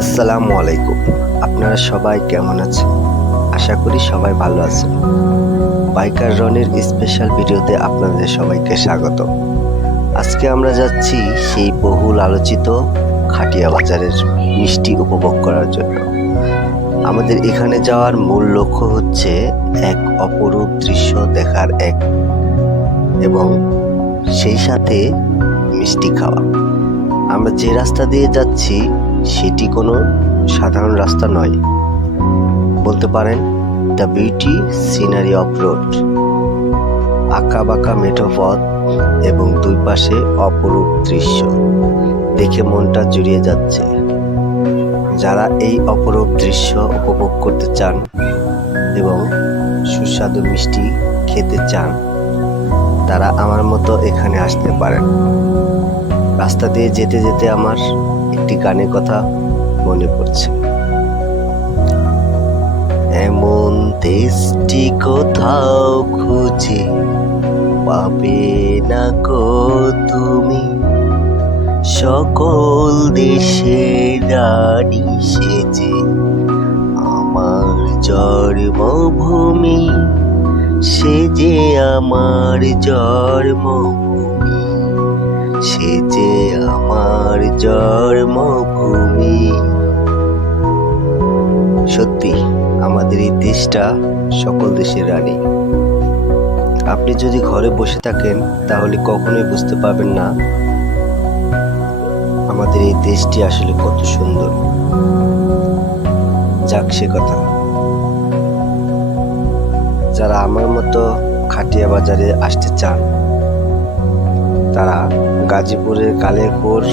আসসালামু আলাইকুম। আপনারা সবাই কেমন আছেন? আশা করি সবাই ভালো আছেন। বাইকার রনির স্পেশাল ভিডিওতে আপনাদের সবাইকে স্বাগত। আজকে আমরা যাচ্ছি সেই বহুল আলোচিত খাটিয়া বাজারের মিষ্টি উপভোগ করার জন্য। আমাদের এখানে যাওয়ার মূল লক্ষ্য হচ্ছে এক অপরূপ দৃশ্য দেখার এবং সেই সাথে মিষ্টি খাওয়া। আমরা যে রাস্তা দিয়ে যাচ্ছি সেটি কোনো সাধারণ রাস্তা নয়, বলতে পারেন the beauty scenery of road. আঁকা বাঁকা মেঠো পথ এবং দুই পাশে অপরূপ দৃশ্য দেখে মনটা জুড়িয়ে যাচ্ছে। যারা এই অপরূপ দৃশ্য উপভোগ করতে চান এবং সুস্বাদু মিষ্টি খেতে চান, তারা আমার মতো এখানে আসতে পারেন। রাস্তা দিয়ে যেতে যেতে আমার একটি গানের কথা মনে পড়ছে। এমন দেশটি কোথাও খুঁজে পাবে না গো তুমি, সকল দেশের রানী সেজে আমার জন্মভূমি, সেজে আমার জন্মভূমি, সেজে আমার জন্মভূমি। সত্যি আমাদের এই দেশটা সকল দেশের রানী। আপনি যদি ঘরে বসে থাকেন তাহলে কখনোই বুঝতে পারবেন না আমাদের এই দেশটি আসলে কত সুন্দর। যাক সে কথা, যারা আমার মতো খাটিয়া বাজারে আসতে চান তারা গাজীপুরের কালিয়াকৈর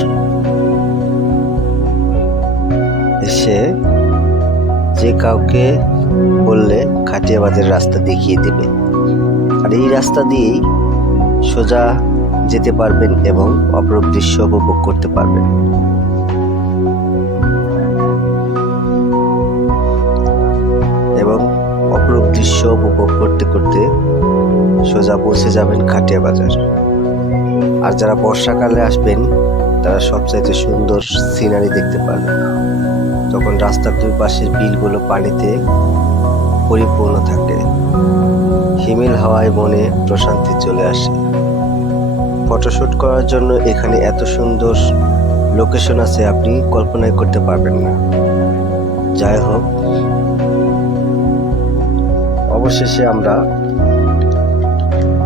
এসে যে কাউকে বললে খাটিয়া বাজারের রাস্তা দেখিয়ে দেবে, আর এই রাস্তা দিয়েই সোজা যেতে পারবেন এবং অপরূপ দৃশ্য উপভোগ করতে পারবেন। এবং অপরূপ দৃশ্য উপভোগ করতে করতে সোজা পৌঁছে যাবেন খাটিয়া বাজার। আর যারা বর্ষাকালে আসবেন তারা সবচাইতে সুন্দর সিনারি দেখতে পারবেন, তখন রাস্তার দুই পাশের বিলগুলো পানিতে পরিপূর্ণ থাকে। হিমেল হাওয়ায় মনে প্রশান্তি চলে আসে। ফটোশুট করার জন্য এখানে এত সুন্দর লোকেশন আছে, আপনি কল্পনাই করতে পারবেন না। যাই হোক, অবশেষে আমরা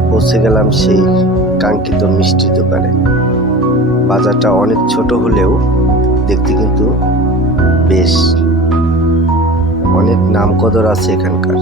পৌঁছে গেলাম সেই কাঙ্ক্ষিত মিষ্টির দোকানে। বাজারটা অনেক ছোট হলেও দেখতে কিন্তু বেশ অনেক নাম কদর আছে এখানকার।